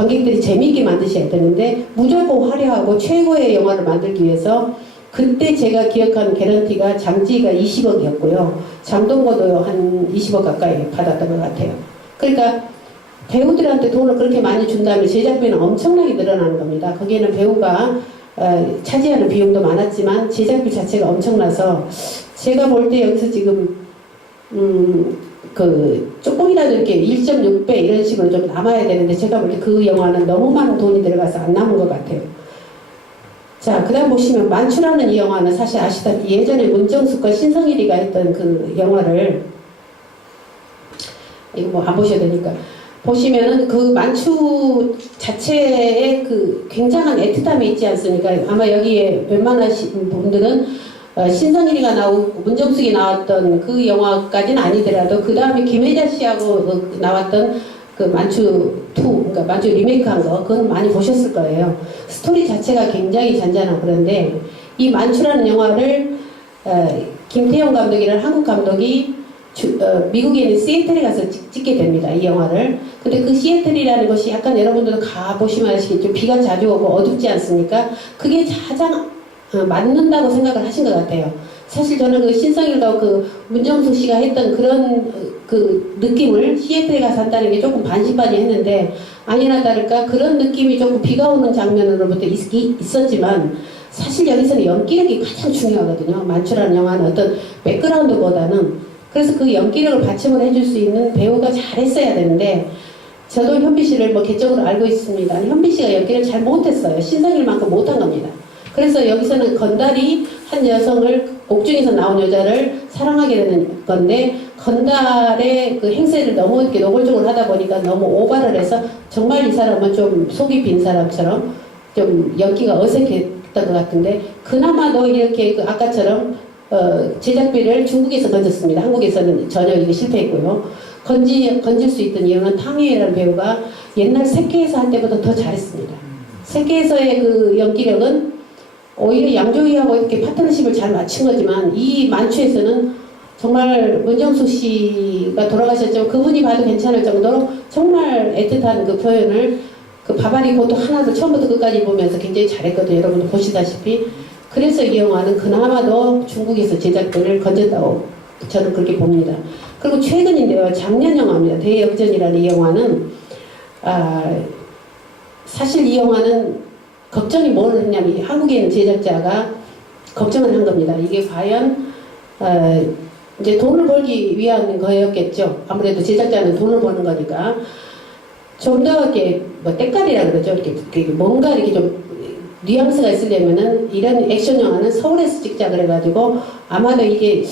관객들이 재미있게 만드셔야 되는데 무조건 화려하고 최고의 영화를 만들기 위해서 그때 제가 기억하는 개런티가 장지가 20억이었고요. 장동건도 한 20억 가까이 받았던 것 같아요. 그러니까 배우들한테 돈을 그렇게 많이 준다면 제작비는 엄청나게 늘어나는 겁니다. 거기에는 배우가 차지하는 비용도 많았지만 제작비 자체가 엄청나서 제가 볼 때 여기서 지금 조금이라도 이렇게 1.6배 이런 식으로 좀 남아야 되는데 제가 볼 때 그 영화는 너무 많은 돈이 들어가서 안 남은 것 같아요. 자, 그 다음 보시면 만추라는 이 영화는 사실 아시다시피 예전에 문정숙과 신성일이가 했던 그 영화를 이거 뭐 안 보셔도 되니까 보시면은 그 만추 자체에 그 굉장한 애틋함이 있지 않습니까? 아마 여기에 웬만하신 분들은 신성일이가 나오고 문정숙이 나왔던 그 영화까지는 아니더라도 그 다음에 김혜자 씨하고 나왔던 그 만추 2, 그러니까 만추 리메이크한 거 그건 많이 보셨을 거예요. 스토리 자체가 굉장히 잔잔하고 그런데 이 만추라는 영화를 김태형 감독이라는 한국 감독이 미국에 있는 시애틀에 가서 찍게 됩니다. 이 영화를. 근데 그 시애틀이라는 것이 약간 여러분들도 가보시면 아시겠죠. 비가 자주 오고 어둡지 않습니까? 그게 가장 맞는다고 생각을 하신 것 같아요. 사실 저는 그 신성일과 그 문정숙 씨가 했던 그런 그 느낌을 시애틀에 가서 한다는 게 조금 반신반의했는데 아니나 다를까 그런 느낌이 조금 비가 오는 장면으로부터 있었지만 사실 여기서는 연기력이 가장 중요하거든요. 만추라는 영화는 어떤 백그라운드보다는 그래서 그 연기력을 받침을 해줄 수 있는 배우가 잘했어야 되는데 저도 현빈 씨를 뭐 개적으로 알고 있습니다. 현빈 씨가 연기를 잘 못했어요. 신성일만큼 못한 겁니다. 그래서 여기서는 건달이 한 여성을 옥중에서 나온 여자를 사랑하게 되는 건데 건달의 그 행세를 너무 이렇게 노골적으로 하다 보니까 너무 오바를 해서 정말 이 사람은 좀 속이 빈 사람처럼 좀 연기가 어색했던 것 같은데 그나마도 이렇게 그 아까처럼 제작비를 중국에서 건졌습니다. 한국에서는 전혀 이게 실패했고요. 건질 수 있던 이유는 탕웨이라는 배우가 옛날 새끼에서 할 때보다 더 잘했습니다. 새끼에서의 그 연기력은 오히려 양조위하고 이렇게 파트너십을 잘 맞춘 거지만 이 만추에서는 정말 문정숙 씨가 돌아가셨지만 그분이 봐도 괜찮을 정도로 정말 애틋한 그 표현을 그 바바리 고도 하나도 처음부터 끝까지 보면서 굉장히 잘했거든요. 여러분도 보시다시피. 그래서 이 영화는 그나마도 중국에서 제작비를 건졌다고 저는 그렇게 봅니다. 그리고 최근인데요. 작년 영화입니다. 대역전이라는 이 영화는 사실 이 영화는 걱정이 뭘 했냐면 한국에 있는 제작자가 걱정을 한 겁니다. 이게 과연 이제 돈을 벌기 위한 거였겠죠. 아무래도 제작자는 돈을 버는 거니까 좀 더 이렇게 뭐 때깔이라 그러죠. 이렇게 뭔가 이렇게 좀 뉘앙스가 있으려면은 이런 액션 영화는 서울에서 찍자 그래가지고 아마도 이게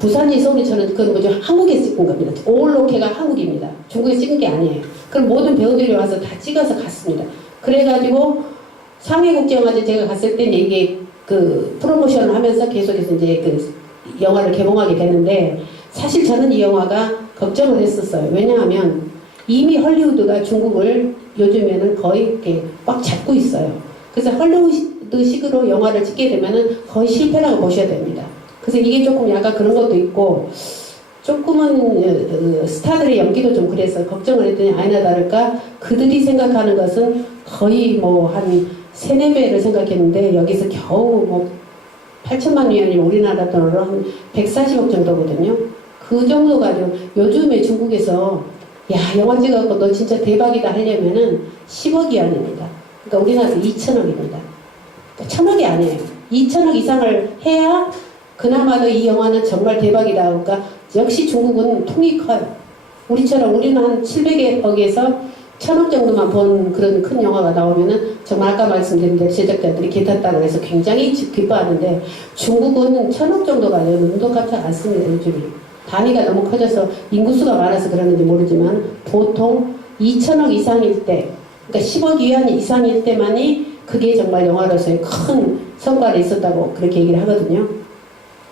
부산이 서울이처럼 그런 거죠. 한국에서 찍은 겁니다. 올 로케가 한국입니다. 중국에 찍은 게 아니에요. 그럼 모든 배우들이 와서 다 찍어서 갔습니다. 그래가지고 상해국제영화제 제가 갔을 때 이게 그 프로모션을 하면서 계속해서 이제 그 영화를 개봉하게 되는데 사실 저는 이 영화가 걱정을 했었어요. 왜냐하면 이미 헐리우드가 중국을 요즘에는 거의 이렇게 꽉 잡고 있어요. 그래서 헐리우드식으로 영화를 찍게 되면은 거의 실패라고 보셔야 됩니다. 그래서 이게 조금 약간 그런 것도 있고 조금은 스타들의 연기도 좀 그래서 걱정을 했더니 아니나 다를까 그들이 생각하는 것은 거의 뭐 한 3, 4배를 생각했는데 여기서 겨우 뭐 8천만 위안이면 우리나라 돈으로 한 140억 정도거든요. 그 정도 가지고 요즘에 중국에서 야 영화 찍어갖고 너 진짜 대박이다 하려면은 10억 위안입니다. 그러니까 우리나라 2천억입니다. 1,000억이 아니에요. 2천억 이상을 해야 그나마도 이 영화는 정말 대박이다. 그러니까 역시 중국은 통이 커요. 우리처럼 우리는 한 700억에서 1,000억 정도만 번 그런 큰 영화가 나오면은 정말 아까 말씀드린 대로 제작자들이 개탔다고 해서 굉장히 기뻐하는데 중국은 1,000억 정도가 아니에요. 눈도 깜짝 않습니다. 요즘에. 단위가 너무 커져서 인구수가 많아서 그러는지 모르지만 보통 2천억 이상일 때 그러니까 10억 위안 이상일 때만이 그게 정말 영화로서의 큰 성과가 있었다고 그렇게 얘기를 하거든요.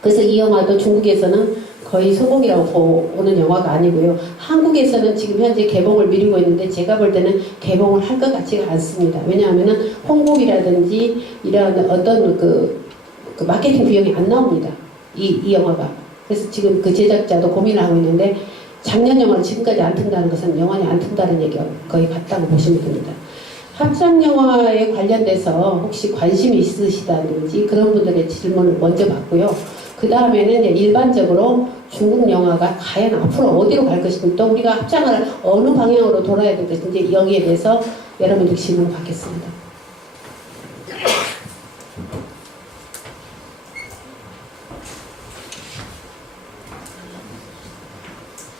그래서 이 영화도 중국에서는 거의 성공이라고 보는 영화가 아니고요. 한국에서는 지금 현재 개봉을 미루고 있는데 제가 볼 때는 개봉을 할 것 같지가 않습니다. 왜냐하면 홍보비라든지 이런 어떤 그 마케팅 비용이 안 나옵니다. 이 영화가. 그래서 지금 그 제작자도 고민을 하고 있는데 작년 영화를 지금까지 안 튼다는 것은 영원히 안 튼다는 얘기가 거의 같다고 보시면 됩니다. 합작 영화에 관련돼서 혹시 관심이 있으시다든지 그런 분들의 질문을 먼저 받고요. 그 다음에는 일반적으로 중국 영화가 과연 앞으로 어디로 갈 것인지, 또 우리가 합작을 어느 방향으로 돌아야 될 것인지, 여기에 대해서 여러분들 질문을 받겠습니다.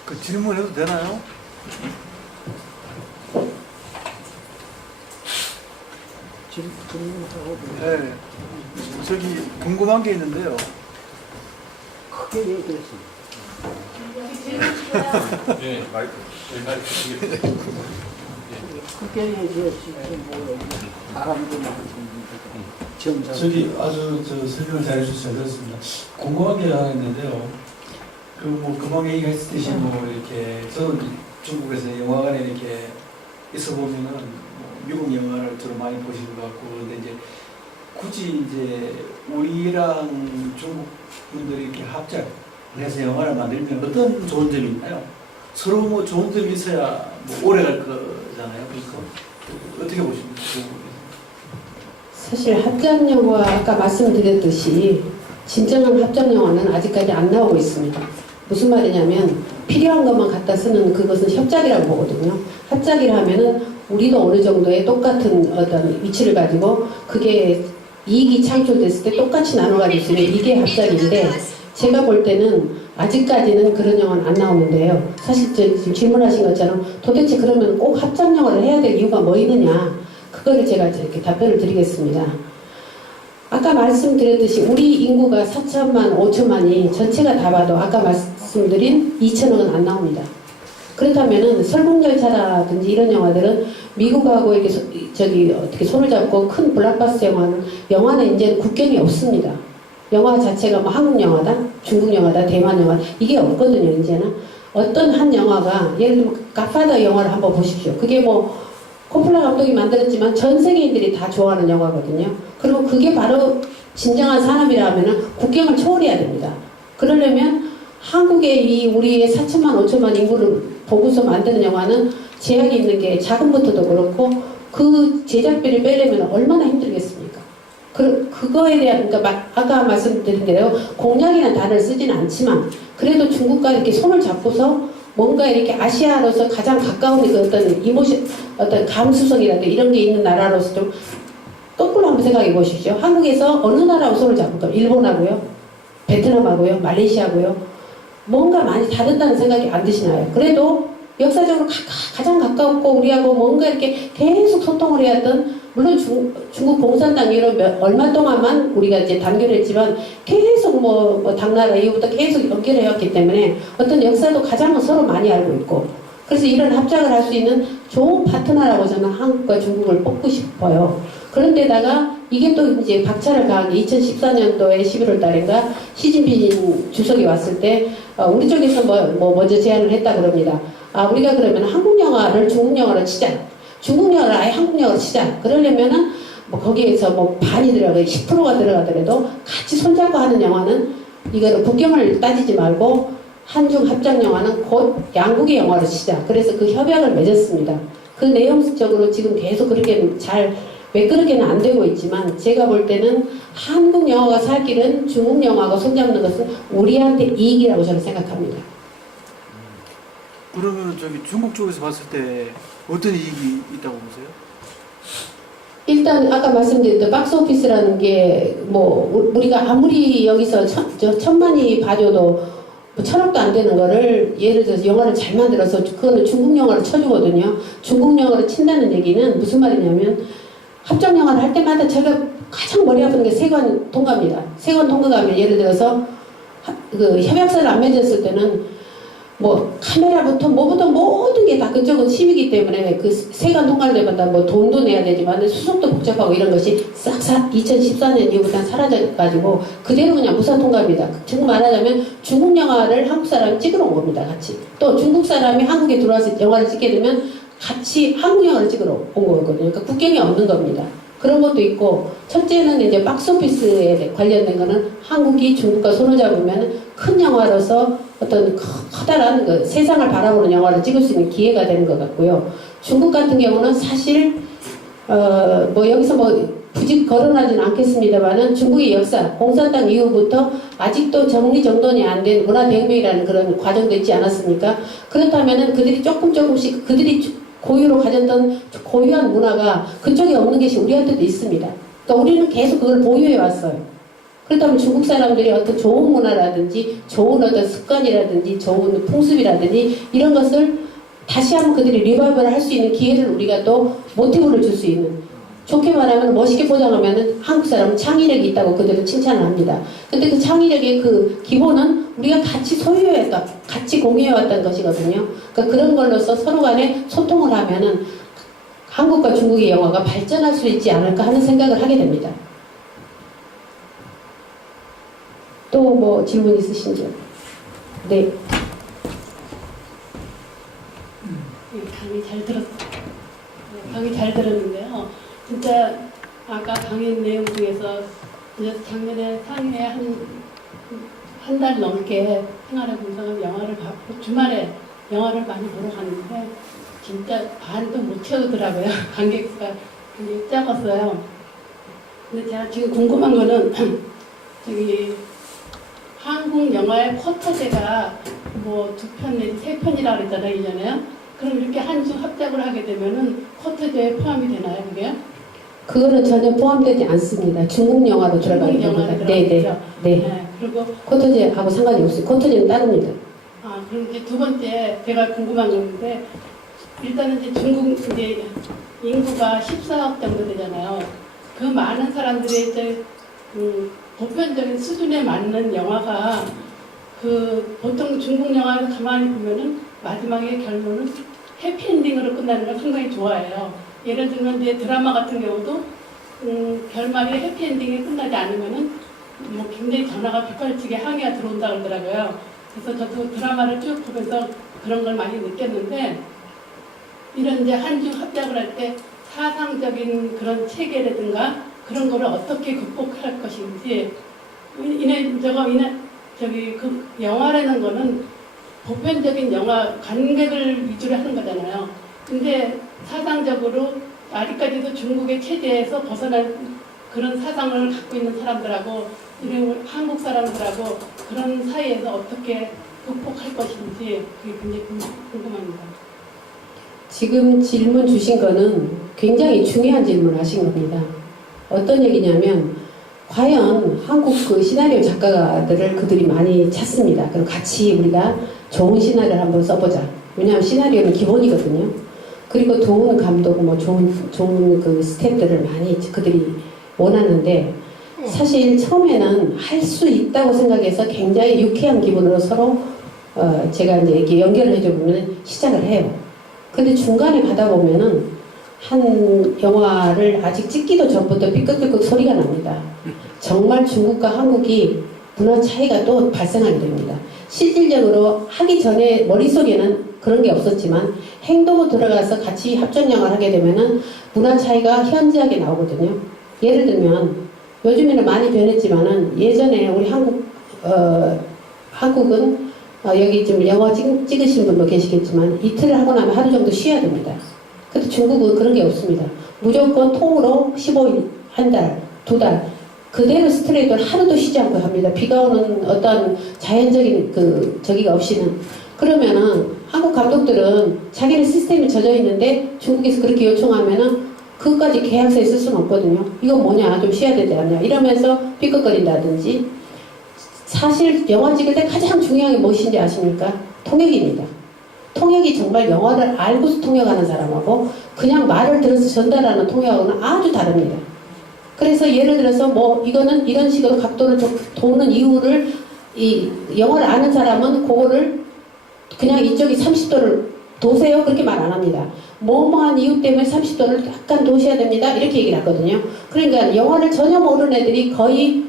그 질문해도 되나요? 네. 저기 궁금한 게 있는데요. 크게 얘기했습니다. 네, 마이크 크게 얘기했지 뭐 바람도 많고 점점 저기 아주 설명을 잘해주셔서 그렇습니다. 궁금한 게 하나 있는데요. 그 뭐 금방 얘기했듯이 뭐 이렇게 저는 중국에서 영화관에 이렇게 있어 보면은 뭐 미국 영화를 주로 많이 보시는 것 같고, 근데 이제 굳이 이제 우리랑 중국 분들이 이렇게 합작해서 영화를 만들면 어떤 좋은 점이 있나요? 서로 뭐 좋은 점이 있어야 뭐 오래 갈 거잖아요. 그러니까 어떻게 보십니까? 사실 합작 영화, 아까 말씀드렸듯이 진정한 합작 영화는 아직까지 안 나오고 있습니다. 무슨 말이냐면 필요한 것만 갖다 쓰는 그것은 협작이라고 보거든요. 합작이라 하면은 우리도 어느 정도의 똑같은 어떤 위치를 가지고 그게 이익이 창출됐을 때 똑같이 나눠가지고 있으면 이게 합작인데, 제가 볼 때는 아직까지는 그런 영화는 안 나오는데요. 사실 지금 질문하신 것처럼 도대체 그러면 꼭 합작 영화를 해야 될 이유가 뭐 있느냐, 그거를 제가 이렇게 답변을 드리겠습니다. 아까 말씀드렸듯이 우리 인구가 4천만, 5천만이 전체가 다 봐도 아까 말씀드린 2천억은 안 나옵니다. 그렇다면은 설국열차라든지 이런 영화들은 미국하고 이렇게 어떻게 손을 잡고 큰 블록버스터 영화는 이제 국경이 없습니다. 영화 자체가 뭐 한국 영화다, 중국 영화다, 대만 영화, 이게 없거든요. 이제는 어떤 한 영화가, 예를 들면 갓파더 영화를 한번 보십시오. 그게 뭐 코폴라 감독이 만들었지만 전 세계인들이 다 좋아하는 영화거든요. 그리고 그게 바로 진정한 산업이라 하면은 국경을 초월해야 됩니다. 그러려면 한국의 이 우리의 4천만, 5천만 인구를 보고서 만드는 영화는 제약이 있는 게 자금부터도 그렇고, 그 제작비를 빼려면 얼마나 힘들겠습니까? 그거에 대한, 그러니까 아까 말씀드린 대로 공약이라는 단어를 쓰지는 않지만, 그래도 중국과 이렇게 손을 잡고서 뭔가 이렇게 아시아로서 가장 가까운 그 어떤 이모션, 어떤 감수성이라든가 이런 게 있는 나라로서 좀 거꾸로 한번 생각해 보십시오. 한국에서 어느 나라하고 손을 잡을까요? 일본하고요? 베트남하고요? 말레이시아하고요? 뭔가 많이 다르다는 생각이 안 드시나요? 그래도 역사적으로 가장 가깝고 우리하고 뭔가 이렇게 계속 소통을 해야 했던, 물론 중국 공산당 이런 얼마 동안만 우리가 이제 단결했지만 계속 뭐 당나라 이후부터 계속 연결해왔기 때문에 어떤 역사도 가장 서로 많이 알고 있고, 그래서 이런 합작을 할 수 있는 좋은 파트너라고 저는 한국과 중국을 뽑고 싶어요. 그런데다가 이게 또 이제 박차를 가한 게 2014년도에 11월 달인가 시진핑 주석이 왔을 때 우리 쪽에서 뭐 먼저 제안을 했다 그럽니다. 우리가 그러면 한국 영화를 중국 영화로 치자. 중국 영화를 아예 한국 영화로 치자. 그러려면은 뭐 거기에서 뭐 반이 들어가 10%가 들어가더라도 같이 손잡고 하는 영화는 이거를 국경을 따지지 말고 한중 합작 영화는 곧 양국의 영화로 치자. 그래서 그 협약을 맺었습니다. 그 내용적으로 지금 계속 그렇게 잘 매끄럽게는 안 되고 있지만, 제가 볼 때는 한국 영화가 살 길은 중국 영화가 손잡는 것은 우리한테 이익이라고 저는 생각합니다. 그러면 저기 중국 쪽에서 봤을 때 어떤 이익이 있다고 보세요? 일단 아까 말씀드렸던 박스오피스라는 게 뭐 우리가 아무리 여기서 천만이 봐줘도 뭐 1,000억도 안 되는 거를 예를 들어서 영화를 잘 만들어서 그거는 중국 영화로 쳐주거든요. 중국 영화로 친다는 얘기는 무슨 말이냐면, 합작 영화를 할 때마다 제가 가장 머리 아픈 게 세관 통과입니다. 세관 통과가 하면 예를 들어서 그 협약서를 안 맺었을 때는 뭐 카메라부터 뭐부터 모든 게 다 그쪽은 심이기 때문에 그 세관 통과를 내면 뭐 돈도 내야 되지만 수속도 복잡하고 이런 것이 싹 2014년 이후부터 사라져가지고 그대로 그냥 무사 통과입니다. 지금 말하자면 중국 영화를 한국 사람이 찍으러 온 겁니다. 같이. 또 중국 사람이 한국에 들어와서 영화를 찍게 되면 같이 한국 영화를 찍으러 온 거거든요. 그러니까 국경이 없는 겁니다. 그런 것도 있고, 첫째는 이제 박스오피스에 관련된 거는 한국이 중국과 손을 잡으면 큰 영화로서 어떤 커다란 그 세상을 바라보는 영화를 찍을 수 있는 기회가 되는 것 같고요. 중국 같은 경우는 사실 뭐 여기서 뭐 굳이 거론하지는 않겠습니다만은 중국의 역사, 공산당 이후부터 아직도 정리정돈이 안 된 문화대혁명이라는 그런 과정도 있지 않았습니까? 그렇다면은 그들이 조금씩 그들이 고유로 가졌던 고유한 문화가 그쪽에 없는 것이 우리한테도 있습니다. 그러니까 우리는 계속 그걸 보유해 왔어요. 그렇다면 중국 사람들이 어떤 좋은 문화라든지 좋은 어떤 습관이라든지 좋은 풍습이라든지 이런 것을 다시 한번 그들이 리바이벌 할 수 있는 기회를 우리가 또 모티브를 줄 수 있는, 좋게 말하면 멋있게 포장하면은 한국 사람은 창의력이 있다고 그들은 칭찬을 합니다. 근데 그 창의력의 그 기본은 우리가 같이 소유해왔다, 같이 공유해왔던 것이거든요. 그러니까 그런 걸로서 서로 간에 소통을 하면은 한국과 중국의 영화가 발전할 수 있지 않을까 하는 생각을 하게 됩니다. 또 뭐 질문 있으신지요? 네. 강의 잘 들었어요. 강의 잘 들었는데요. 진짜 아까 강의 내용 중에서 이제 작년에 상해에 한 달 넘게 생활의 공상을 영화를 봤고 주말에 영화를 많이 보러 갔는데 진짜 반도 못 채우더라고요. 관객수가 굉장히 작았어요. 근데 제가 지금 궁금한 거는 저기 한국 영화의 쿼터제가 뭐 2편 내지 3편이라고 그랬잖아요, 이전에요. 그럼 이렇게 한 주 합작을 하게 되면은 쿼터제에 포함이 되나요, 그게? 그거는 전혀 포함되지 않습니다. 중국 영화로 들어가는 겁니다. 네네. 네. 그리고 쿼터제하고 상관이 없어요. 쿼터제는 따릅니다. 그럼 이제 두 번째 제가 궁금한 건데 일단은 이제 중국 이제 인구가 14억 정도 되잖아요. 그 많은 사람들의 이제 보편적인 수준에 맞는 영화가 그 보통 중국 영화를 가만히 보면은 마지막에 결론은 해피엔딩으로 끝나는 걸 상당히 좋아해요. 예를 들면 이제 드라마 같은 경우도 결말이 해피엔딩이 끝나지 않으면은 뭐 굉장히 전화가 빗발치게 항의가 들어온다 그러더라고요. 그래서 저도 드라마를 쭉 보면서 그런 걸 많이 느꼈는데 이런 이제 한 주 합작을 할 때 사상적인 그런 체계라든가 그런 거를 어떻게 극복할 것인지 저기 그 영화라는 거는 보편적인 영화 관객을 위주로 하는 거잖아요. 근데 사상적으로 아직까지도 중국의 체제에서 벗어난 그런 사상을 갖고 있는 사람들하고 이런 한국 사람들하고 그런 사이에서 어떻게 극복할 것인지 그게 굉장히 궁금합니다. 지금 질문 주신 거는 굉장히 중요한 질문을 하신 겁니다. 어떤 얘기냐면 과연 한국 그 시나리오 작가들을 그들이 많이 찾습니다. 그럼 같이 우리가 좋은 시나리오를 한번 써보자. 왜냐하면 시나리오는 기본이거든요. 그리고 좋은 감독, 뭐 좋은 그 스태프들을 많이 그들이 원하는데 사실 처음에는 할 수 있다고 생각해서 굉장히 유쾌한 기분으로 서로 제가 이제 이렇게 연결을 해줘 보면 시작을 해요. 근데 중간에 가다 보면은 한 영화를 아직 찍기도 전부터 삐끗삐끗 소리가 납니다. 정말 중국과 한국이 문화 차이가 또 발생하게 됩니다. 실질적으로 하기 전에 머릿속에는 그런 게 없었지만 행동으로 들어가서 같이 합작 영화를 하게 되면은 문화 차이가 현저하게 나오거든요. 예를 들면 요즘에는 많이 변했지만은 예전에 우리 한국은 여기 지금 영화 찍으신 분도 계시겠지만 이틀을 하고 나면 하루 정도 쉬어야 됩니다. 근데 중국은 그런 게 없습니다. 무조건 통으로 15일, 한 달, 2달 그대로 스트레이트로 하루도 쉬지 않고 합니다. 비가 오는 어떤 자연적인 저기가 없이는. 그러면은 한국 감독들은 자기네 시스템이 젖어 있는데 중국에서 그렇게 요청하면은 그것까지 계약서에 쓸 수는 없거든요. 이건 뭐냐, 좀 쉬어야 되지 않냐 이러면서 삐걱거린다든지. 사실 영화 찍을 때 가장 중요한 게 무엇인지 아십니까? 통역입니다. 통역이 정말 영화를 알고서 통역하는 사람하고 그냥 말을 들어서 전달하는 통역하고는 아주 다릅니다. 그래서 예를 들어서 뭐 이거는 이런 식으로 각도를 도는 이유를 이 영어를 아는 사람은 그거를 그냥 이쪽이 30도를 도세요 그렇게 말 안 합니다. 뭐뭐한 이유 때문에 30도를 약간 도셔야 됩니다 이렇게 얘기를 하거든요. 그러니까 영어를 전혀 모르는 애들이 거의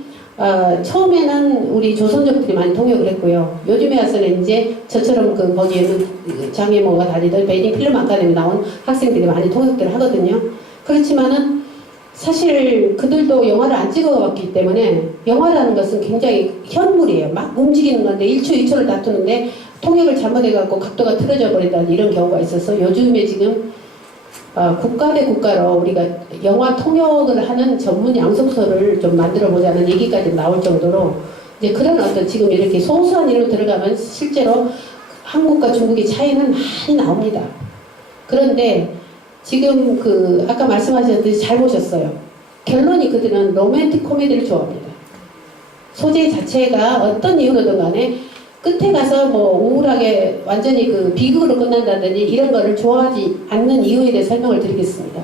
처음에는 우리 조선족들이 많이 통역을 했고요. 요즘에 와서는 이제 저처럼 거기에는 장애모가 다니던 베이징 필름 아카데미 나온 학생들이 많이 통역들을 하거든요. 그렇지만은 사실 그들도 영화를 안 찍어봤기 때문에 영화라는 것은 굉장히 현물이에요. 막 움직이는 건데 1초 2초를 다투는데 통역을 잘못해갖고 각도가 틀어져 버린다는 이런 경우가 있어서 요즘에 지금 국가 대 국가로 우리가 영화 통역을 하는 전문 양속소를 좀 만들어 보자는 얘기까지 나올 정도로 이제 그런 어떤 지금 이렇게 소소한 일로 들어가면 실제로 한국과 중국의 차이는 많이 나옵니다. 그런데 지금 그 아까 말씀하셨듯이 잘 보셨어요. 결론이 그들은 로맨틱 코미디를 좋아합니다. 소재 자체가 어떤 이유로든 간에 끝에 가서 뭐 우울하게 완전히 그 비극으로 끝난다든지 이런 거를 좋아하지 않는 이유에 대해 설명을 드리겠습니다.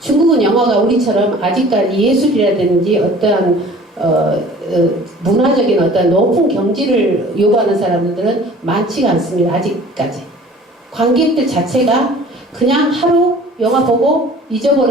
중국은 영화가 우리처럼 아직까지 예술이라든지 어떠한 문화적인 어떤 높은 경지를 요구하는 사람들은 많지가 않습니다. 아직까지. 관객들 자체가 그냥 하루 영화 보고 잊어버리는